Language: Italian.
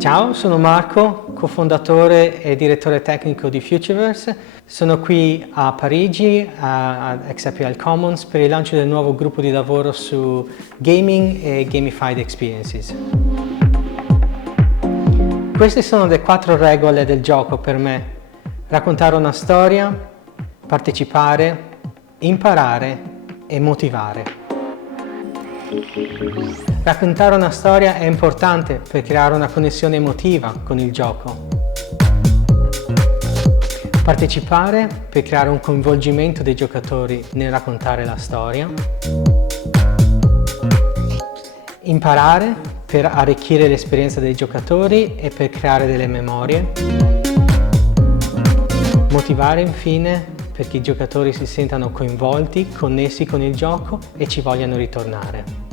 Ciao, sono Marco, cofondatore e direttore tecnico di Futureverse. Sono qui a Parigi, a XRPL Commons, per il lancio del nuovo gruppo di lavoro su gaming e Gamified experiences. Queste sono le 4 regole del gioco per me: raccontare una storia, partecipare, imparare e motivare. Raccontare una storia è importante per creare una connessione emotiva con il gioco. Partecipare per creare un coinvolgimento dei giocatori nel raccontare la storia. Imparare per arricchire l'esperienza dei giocatori e per creare delle memorie. Motivare infine perché i giocatori si sentano coinvolti, connessi con il gioco e ci vogliano ritornare.